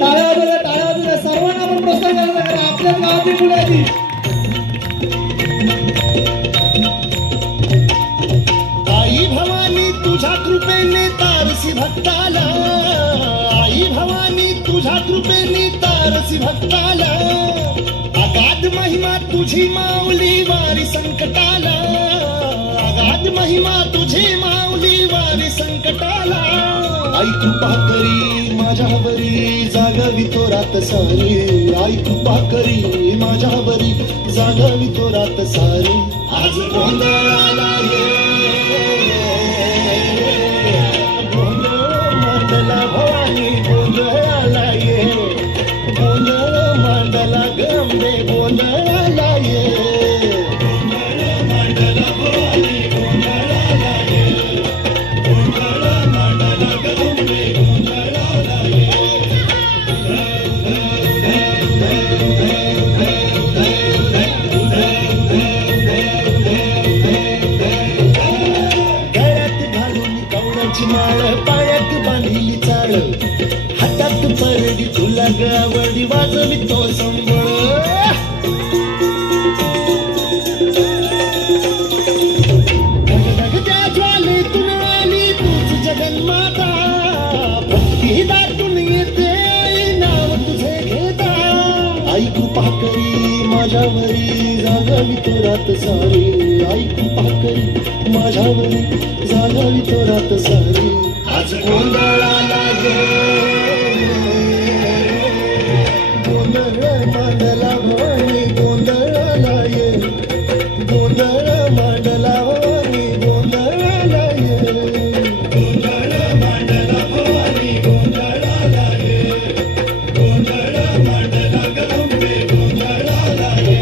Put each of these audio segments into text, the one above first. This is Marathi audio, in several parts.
टाळ्या सर्वांना आपण प्रोत्साहन करायला करा आपल्या गावातील मुलांनी. आई भवानी तुझ्या कृपेने तारसी भक्ताला, आई भवानी तुझ्या कृपेने तारसी भक्ताला, अगाध महिमा तुझी माऊली वारी संकटाला, अगाध महिमा तुझी माऊली वारी संकटाला. आई कृपा करी माझ्यावरी जागवी तो रात सारी, आई कृपा करी माझ्यावरी जागवी तो रात सारी. आज गोंधळाला ये गोंधळ मांडला भवानी, गोंधळाला ये गोंधळ मांडला गंबे, गोंधळाला ये गोंधळ मांडला भवानी, गोंधळाला ये गोंधळ मांडला गंबे, गोंधळाला ये. गळ्यात घालून कवड्याची माळ, पायात बांधली चाळ, हातात परडी तुला गावडी वाजवी तो संबळ. ढगढगत्या ज्वालेतून आली तूच जगन्माता, भक्ती दाटून येते नाव तुझे घेता. आई कृपा करी माझ्यावरी जागावी तो रात सारी, आई कृपा करी माझ्यावरी जागावी तो रात सारी. आज गोंधळाला ये गोंधळ मांडला भवानी, गोंधळाला ये गोंधळ मांडला भवानी, गोंधळाला ये गोंधळ मांडला भवानी, गोंधळाला ये गोंधळ मांडला गंबे, गोंधळाला ये.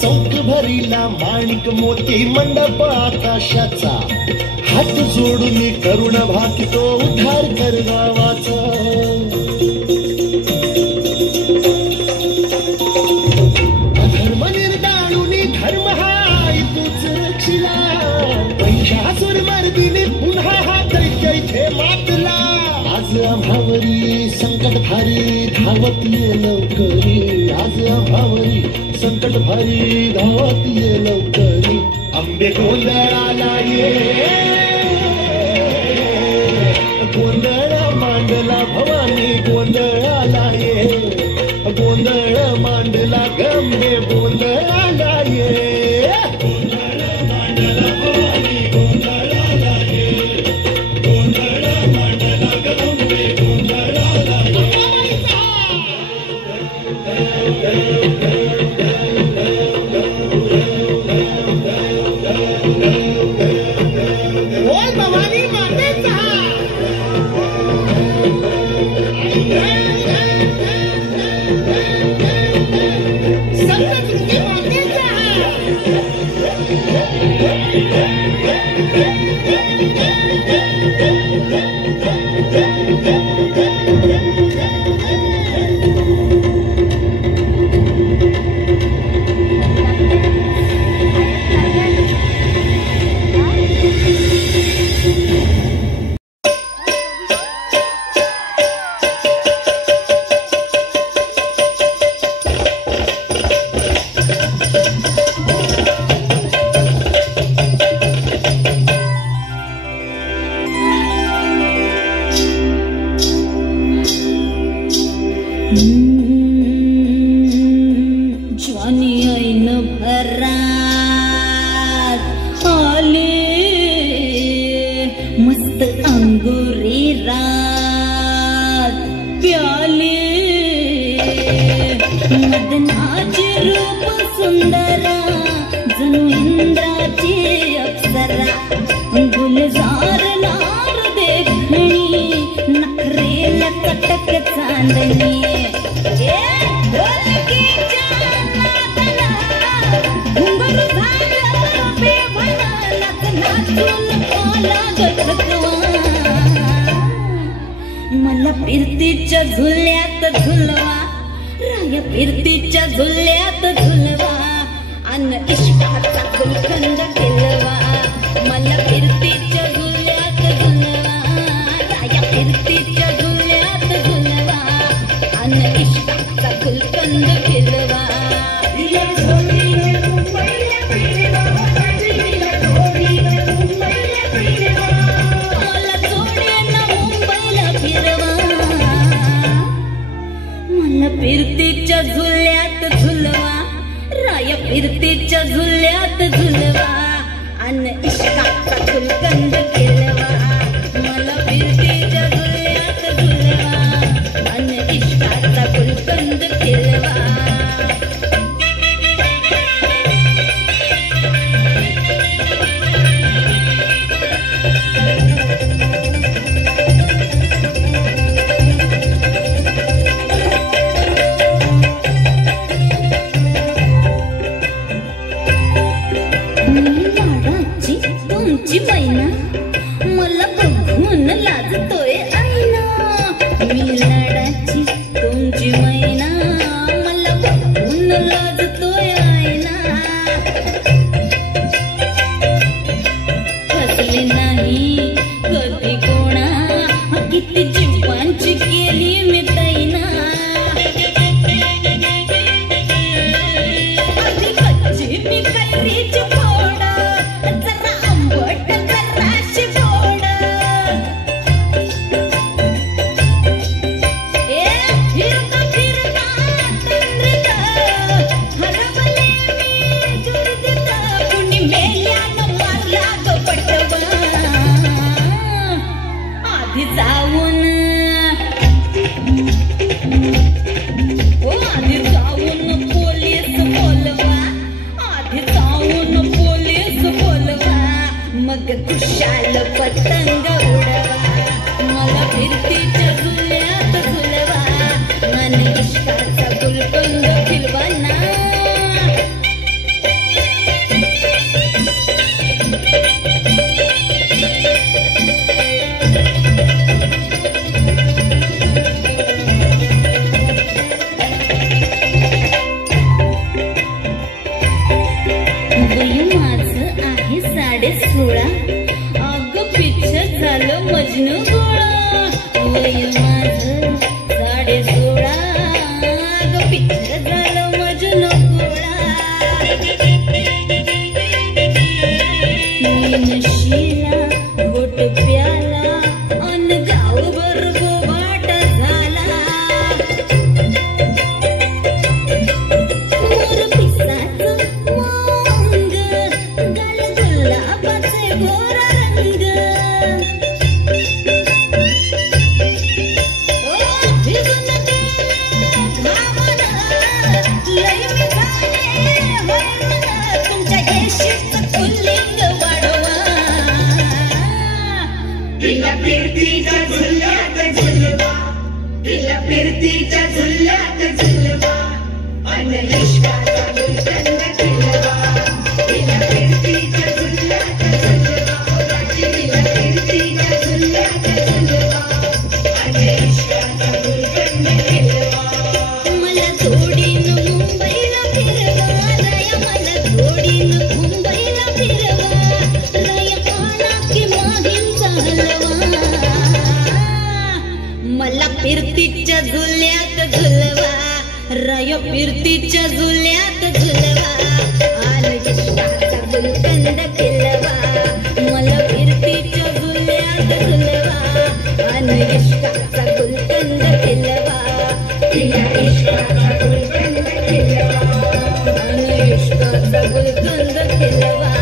चौक भरीला माणिक मोती मंडप आकाशाचा, हात जोडून करुण भाकितो उद्धार कर गावाचा. अधर्म निर्दाळून धर्म हा तूच रक्षिला, महिषासुर मर्दिनी पुन्हा हा दैत्य इथे मातला. आज आम्हावरी संकट भारी धावत ये लवकरी, आज आम्हावरी संकट भारी धावत ये लवकरी. अंबे गोंधळाला ये गोंधळ मांडला भवानी, गोंधळाला ये गोंधळ मांडला गंबे, गोंधळाला ये गोंधळ मांडला भवानी, गोंधळाला ये गोंधळ मांडला गंबे, गोंधळाला ये. बोल भवानी मातेचा. सप्तशृंगी मातेचा. ज्वानी ऐन भरात आले, मस्त अंगुरी रात प्याले. मदनाचे रूप सुंदरा जणू इंद्राची अप्सरा, गुलजार नार देखणी नखरेला कटक चांदणी. मला फिरतीच्या झुल्यात झुलवा, राया फिरतीच्या झुल्यात झुलवा. फिरतीच्या झुल्यात झुलवा अन इश्काचा गुलकंद केलवा मला फिरतीच्या झुल्यात झुलवा अन इश्काचा गुलकंद केलवा तुमची मैना मला बघून लाजतोय आईना मी लाडाची तुमची मैना मला बघून लाजतोय आईना फसले नाही कधी कोणा किती जीवांची केली मी दैना आधी कच्ची मी कैरीची खुशाल पतंग उडवा मला फिरतीच्या झुल्यात झुलवा मन इश्काचा गुलकंद फिरवा ना माझं आहे 16.5 अग पिच्छ झालं मजनू गोळा वय माझं 16.5 अग पिच्छ झालं मजनू गोळा मी नशीला गोट प्याला अन गावभर गोबाट झाला मोर पिसाचं गोरा रंग भिजून गेले भावना लय मी झाले वर्ण तुमच्या येशीचं पुल्लिंग वाढवा तिला फिरतीच्या झुल्यात झुलवा तिला फिरतीच्या झुल्यात झुलवा अन इश्काचा गुलकंद केलवा तिला फिरतीच्या झुल्यात मला जोडीनं मुंबईला फिरवा रया मला जोडीनं मुंबईला फिरवा रया आणा की माहीमचा हलवा मला फिरतीच्या झुल्यात झुलवा रया फिरतीच्या झुल्यात झुलवा आन इश्काचा गुलकंद केलवा मला फिरतीच्या झुल्यात झुलवा अन इश्काचा गुलकंद केलवा तिला इश्काचा गुलकंद केलवा अन इश्काचा गुलकंद केलवा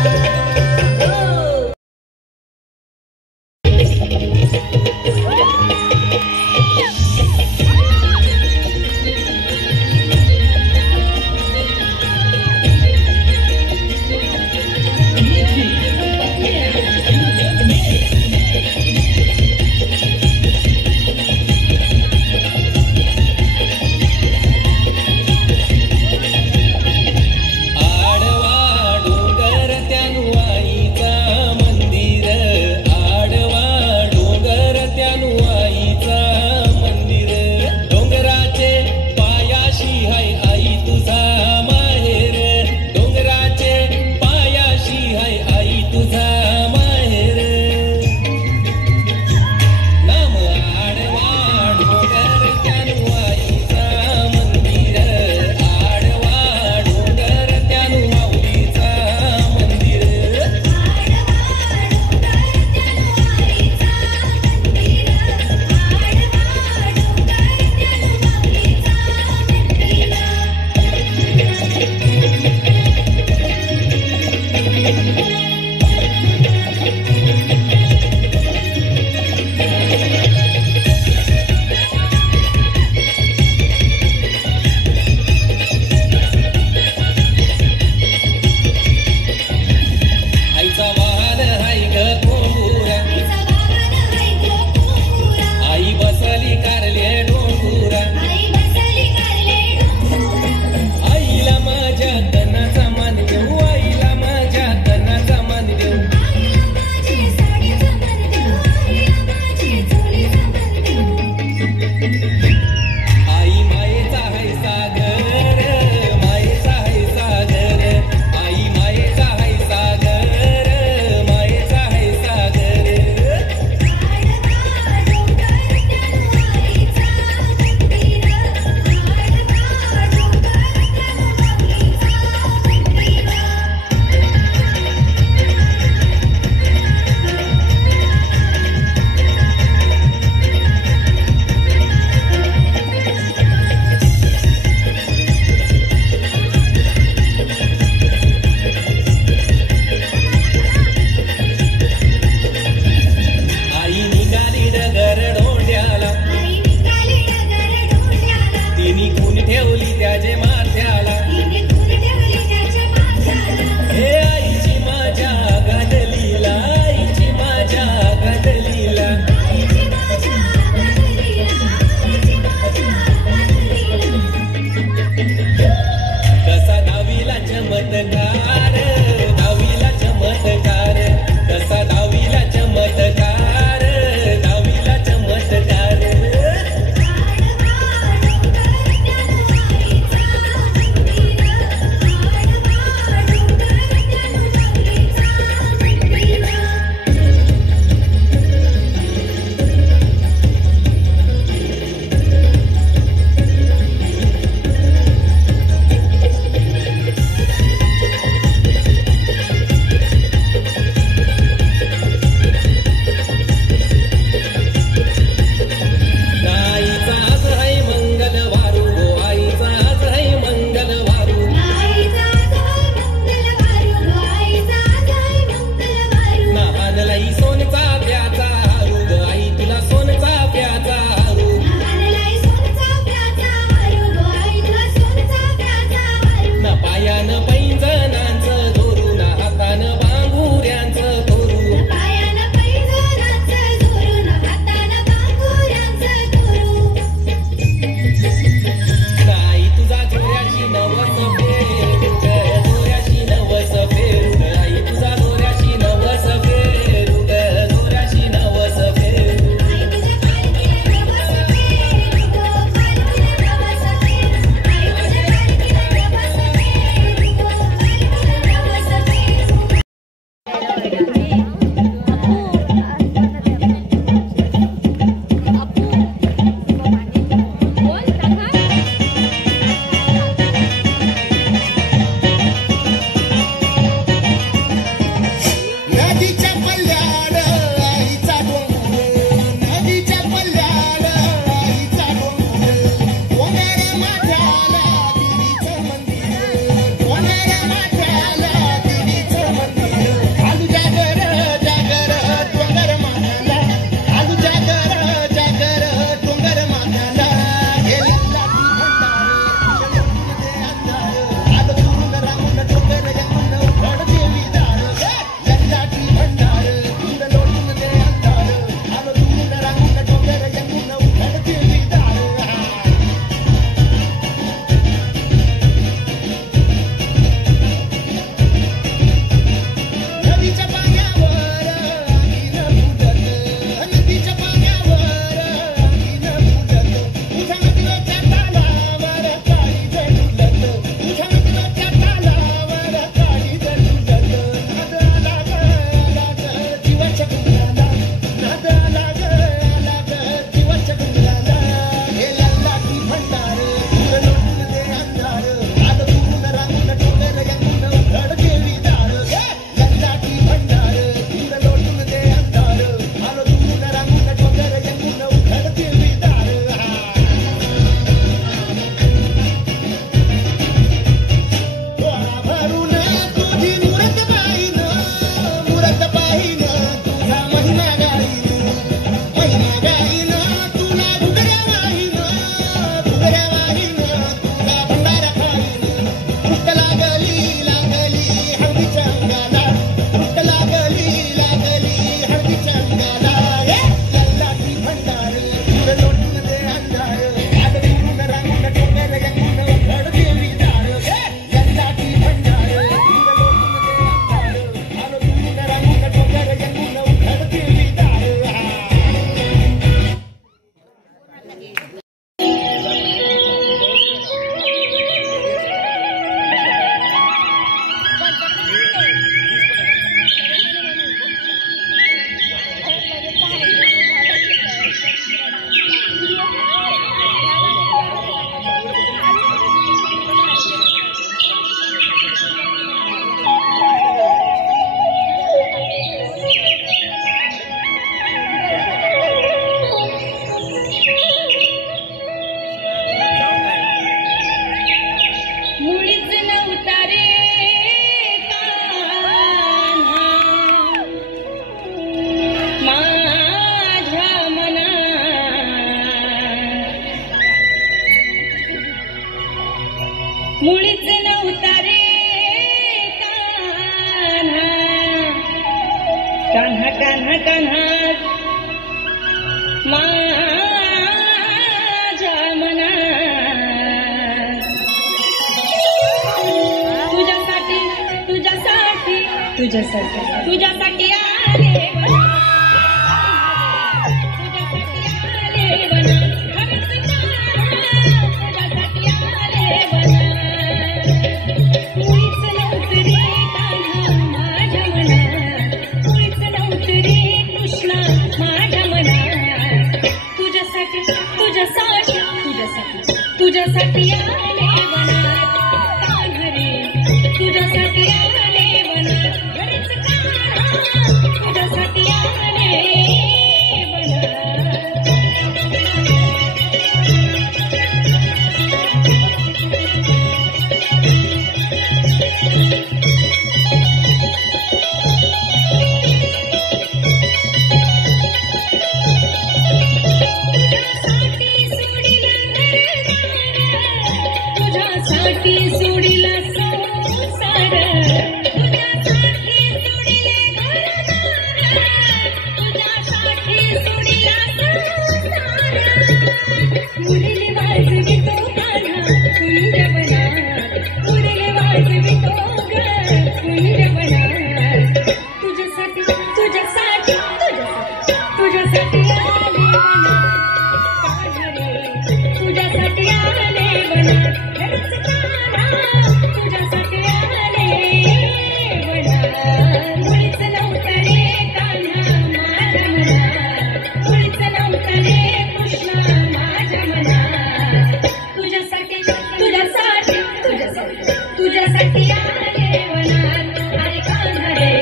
आडवा डोंगर त्या कान्हा माझ्या मनात तुझ्यासाठी तुझ्यासाठी तुझ्यासाठी तुझ्यासाठी आले तुझ्यासाठी आले वनात कान्हरे तुझ्यासाठी आले वनात घरीच कान्हा तुझ्यासाठी आले सोडीला संसार तुझ्यासाठी सोडिले तुझ्यासाठी सोडिला संसार मुरली वाजवी तो कान्हा कुंज बनात मुरली वाजवी तो कुंज बनात तुझ्यासाठी तुझ्यासाठी तुझ्यासाठी तुझ्यासाठी आले वनात कान्हरे तुझ्यासाठी आले वनात तुझ्यासाठी आले वनात मुळीच नव्हतं रे कान्हा माझ्या मनात मुळीच नव्हतं रे कृष्णा माझ्या मनात तुझ्यासाठी तुझ्यासाठी तुझ्यासाठी तुझ्यासाठी आले वनात अरे कान्हरे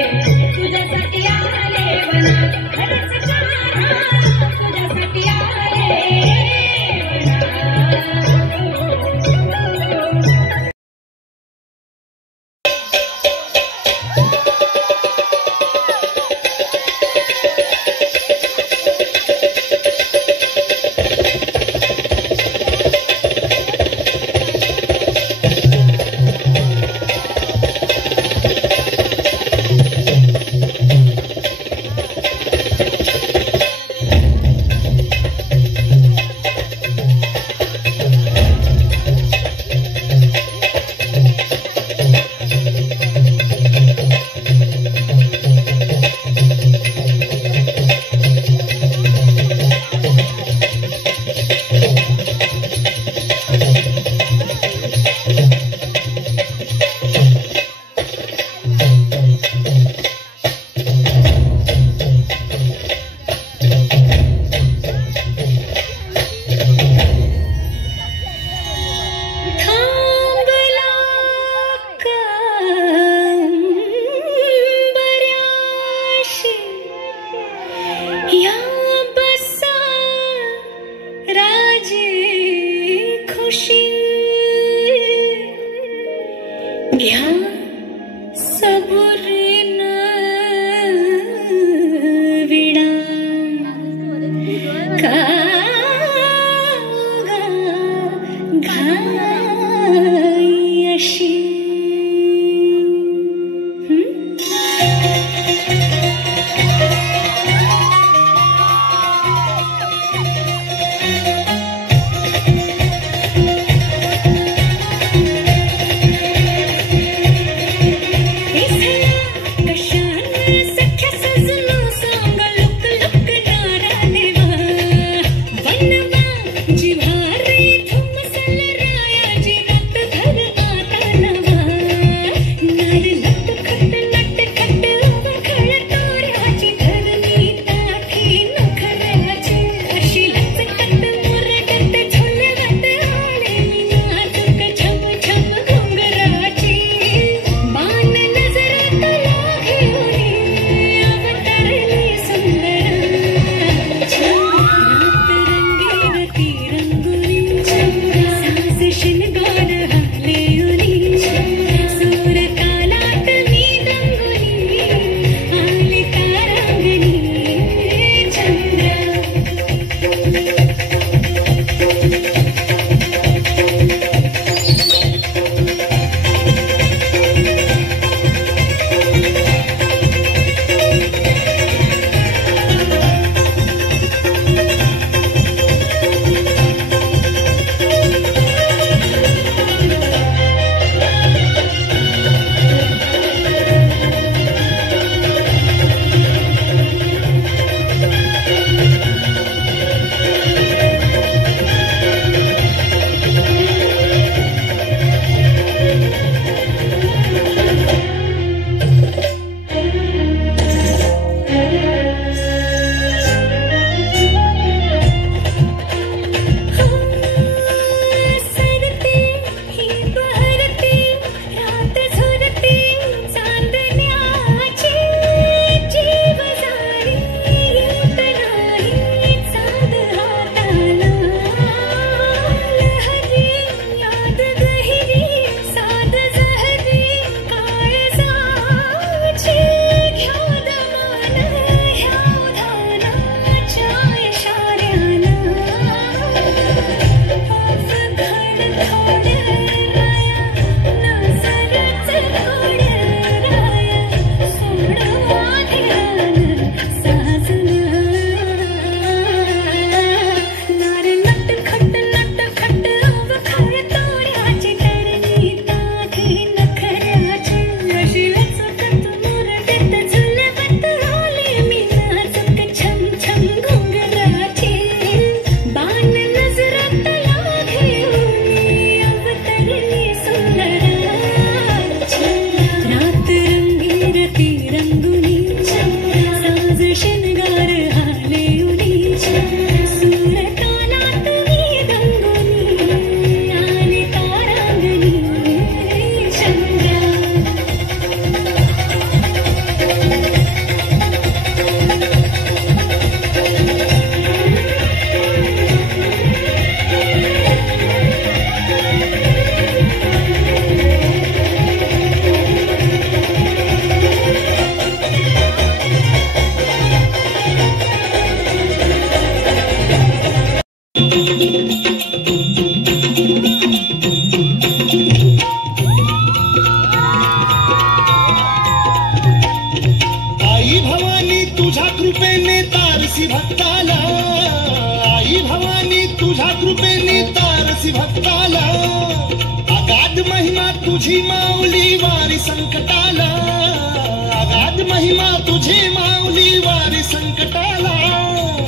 तुझ्यासाठी आले वनात खरंच कान्हा तुझ्यासाठी आले He said कृपेने तारसी भक्ताला, आई भवानी तुझ्या कृपेने तारसी भक्ताला, अगाध महिमा तुझी माऊली वारी संकटाला, अगाध महिमा तुझी माऊली वारी संकटाला.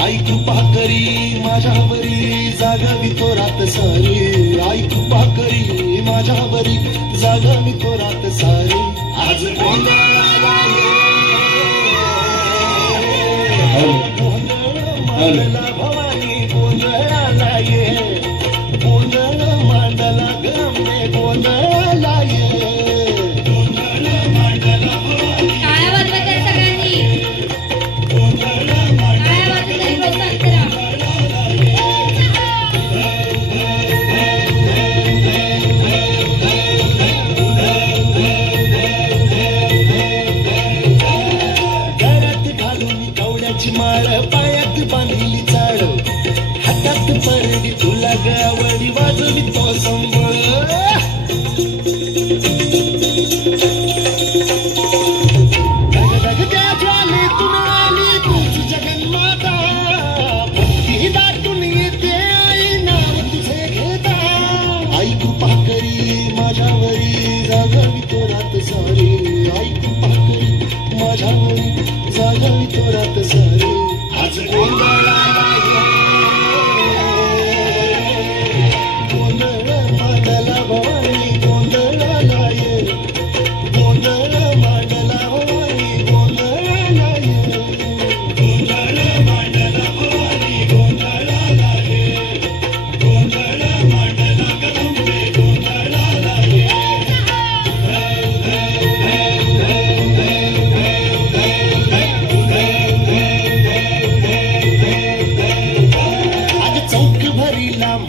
आई कृपा करी माझ्यावरी जागावी तो रात सारी, आई कृपा करी माझ्यावरी जागावी तो रात सारी. आज गोंधळाला ये, गोंधळ मांडला भवानी गोंधळाला ये, गोंधळ मांडला गंगे गोंधळाला ये, गोंधळ मांडला भवानी. टाळ्या वाजवत आहे सगळ्यांनी. माळ पायात बांधली चाळ, हातात परडी तुला गवडी वाजवी तो संबळ. त्या ज्वालेतून आली तूच जगन्माता, भक्ती दाटून येते आई नाव तुझे घेता. आई कृपा करी माझ्यावरी जागावी तो रात सारी, आई कृपा करी माझ्यावरी जागावी तो रात सारी. आज गोंधळाला ये, गोंधळ मांडला भवानी गोंधळाला ये, गोंधळ मांडला भवानी गोंधळाला ये, गोंधळ मांडला भवानी गोंधळाला ये, गोंधळ मांडला गंगे गोंधळाला ये.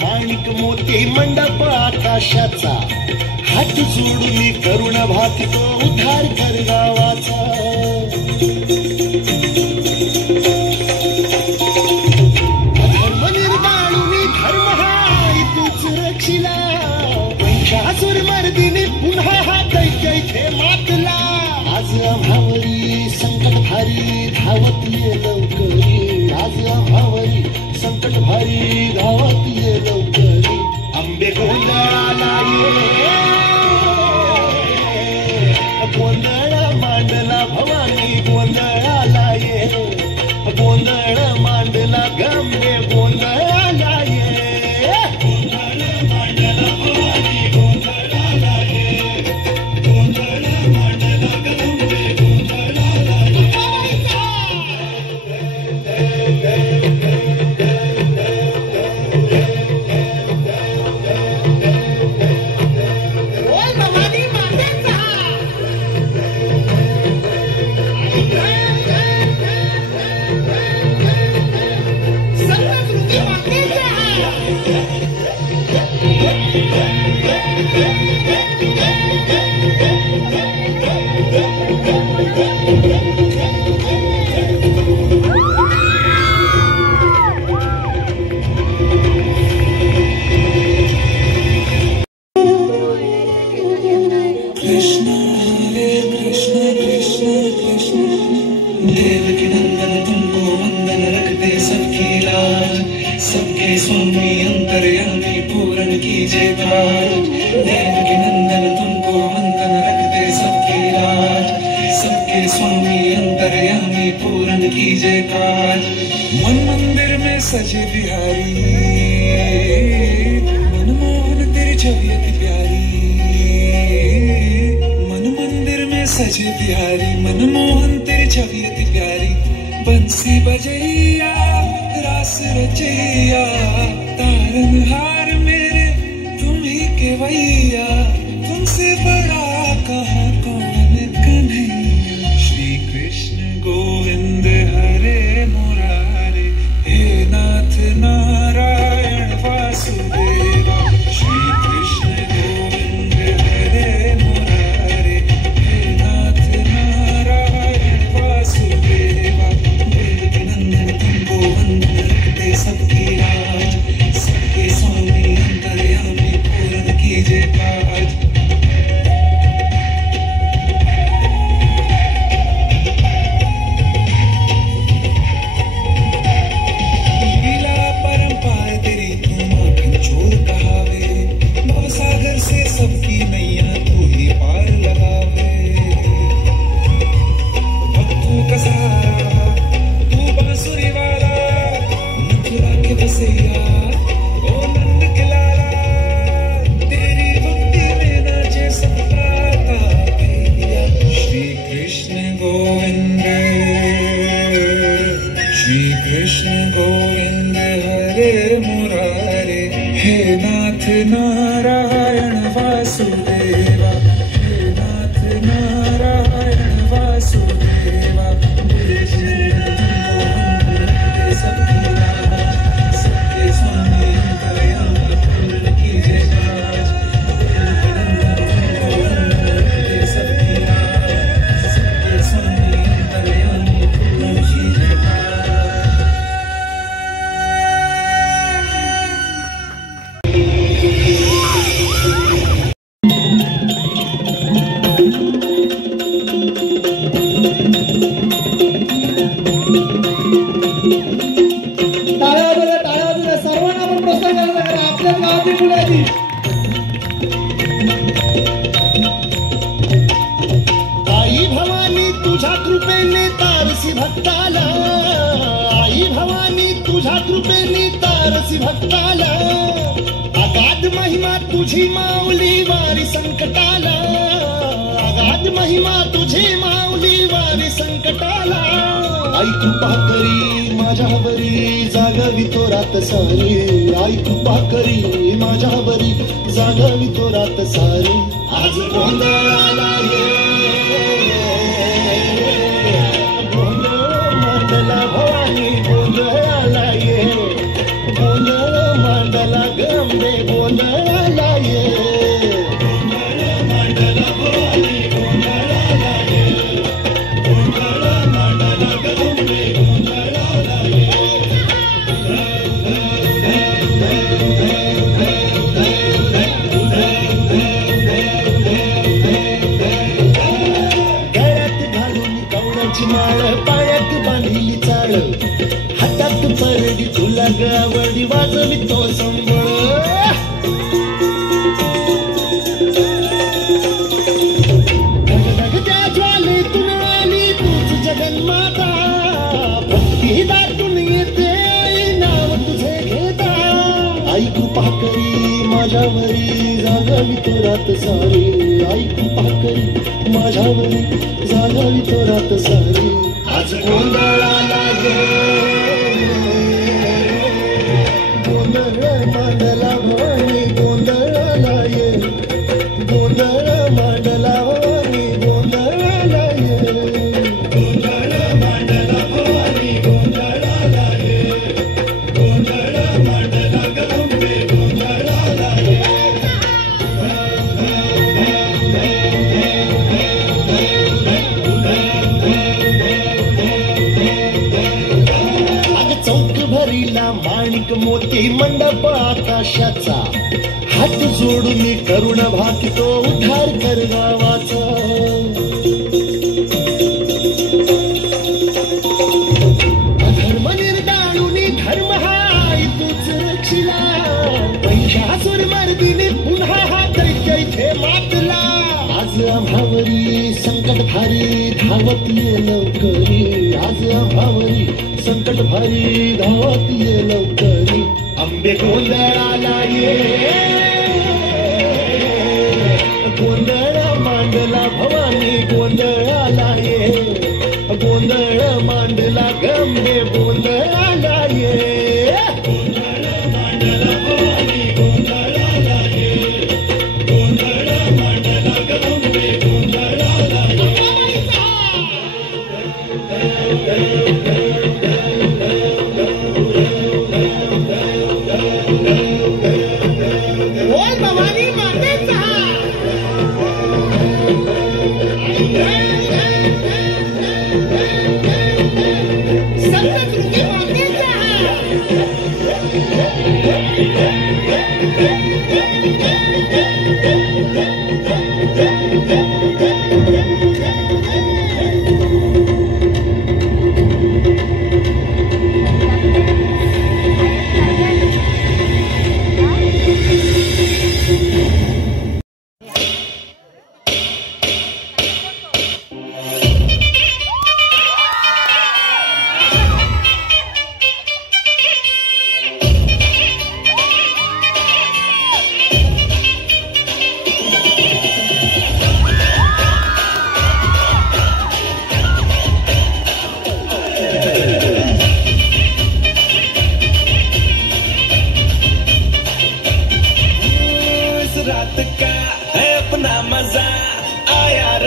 माणिक मोती मंडप आकाशाचा, हात जोडून करुण भाकितो उद्धार कर गावाचा. धर्म निर्दाळून धर्म हाय तूच रक्षिला, महिषासुर मर्दिनी पुन्हा हा दैत्य मातला. आज आम्हावरी संकट भारी धावत ये लवकरी, आज आम्हावरी संकट भारी धावत ये लवकरी. आंबे गोंधळाला ये, गोंधळ मांडला भवानी गोंधळाला ये, गोंधळ मांडला गंगे गोंधळाला ये, गोंधळ मांडला भवानी गोंधळाला ये, गोंधळ मांडला गंगे गोंधळाला ये. मन मंदिर में सजे बिहारी, मनमोहन तेरी छवि अति प्यारी. मन मंदिर में सजे बिहारी, मनमोहन तेरी छवि अति प्यारी. बंसी बजैया रास रचैया, तारनहार मेरे तुम ही केवैया. तुमसे बड़ा कहाँ कौन कन्हैया. श्री कृष्ण गोविंद हरे मुरारे, हे नाथ नारायण वासुदेवा. श्री कृष्ण गोविंद हरे मुरारे, हे नाथ नारायण वासुदेवा. देवकी नंदन तुमको वंदन रखते सबकी राज, सबके स्वामी टाळ्या सर्वांना आपण प्रोत्साहन द्यायला करा आपल्या गावातील मुलांची. आई भवानी तुझ्या कृपेने तारसी भक्ताला, आई भवानी तुझ्या कृपेने तारसी भक्ताला, अगाध महिमा तुझी माऊली वारी संकटाला, अगाध महिमा तुझी माऊली वारी संकटाला. आई कृपा करी माझ्यावरी जागवी तो रात सारी, आई कृपा करी माझ्यावरी जागवी तो रात सारी. आज गोंधळाला गोंधळ मांडला भवानी गोंधळाला ये, गोंधळ मांडला गंबे गोंधळाला ये, गोंधळ मांडला भवानी गोंधळाला ये, गोंधळ मांडला गंबे गोंधळाला ये. माळ पायात बांधिली चाळ, हातात परडी तुला गावडी वाजवी तो संबळ. ढगढगत्या ज्वालेतून आली तूच जगन्माता, भक्ती दाटून येते नाव तुझे घेता. आई कृपा करी माझ्यावरी जागवी तो रात सारी, आई कृपा करी माझ्यावरी जागवी तो रात सारी. आज गोंधळाला ये गोंधळ मांडला भवानी गोंधळाला ये, गोंधळ मांडला भवानी गोंधळाला ये, गोंधळ मांडला भवानी गोंधळाला ये, गोंधळ मांडला गंबे गोंधळाला ये. माणिक मोती मंडप आकाशाचा, हात जोडून करुण भाकितो उद्धार कर गावाचा. अधर्म निर्दाळून धर्म हाय तूच रक्षिला, महिषासुर मर्दिनी पुन्हा हा दैत्य इथे मातला. आज आम्हावरी संकट भारी धावत ये लवकरी, आज आम्हावरी संकट भारी धावत ये लवकरी. अंबे गोंधळाला ये गोंधळ मांडला भवानी गोंधळाला ये, गोंधळ मांडला गंबे गोंधळाला ये, गोंधळ मांडला भवानी गोंधळाला ये, गोंधळ मांडला गंबे गोंधळाला ये.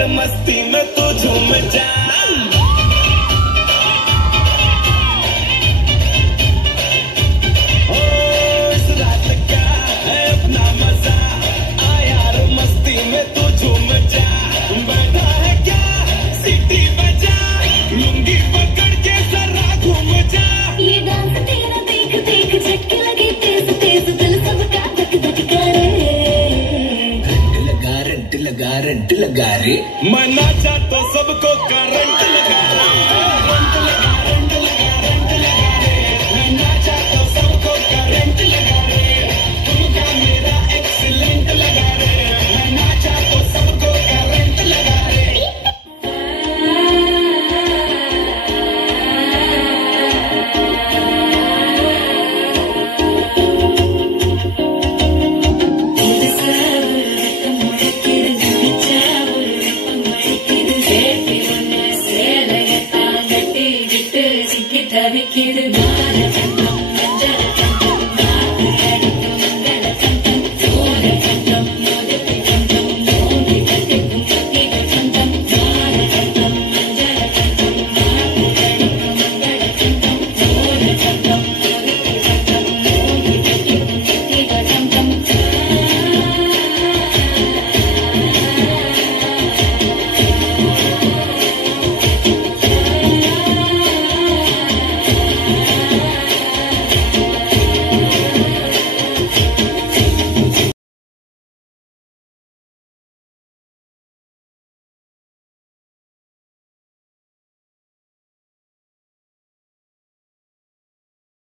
मस्ती में तू झूम जा, इस रात का है अपना मजा, आ यार मस्ती में तू झूम जा. बैठा है क्या सीटी बजा, लुंगी पकड़ के जरा घूम जा. ये डांस तेरा देख देख झटके लगे तेज तेज, दिल सबका धक धक करे. रंट लगा रे मना जा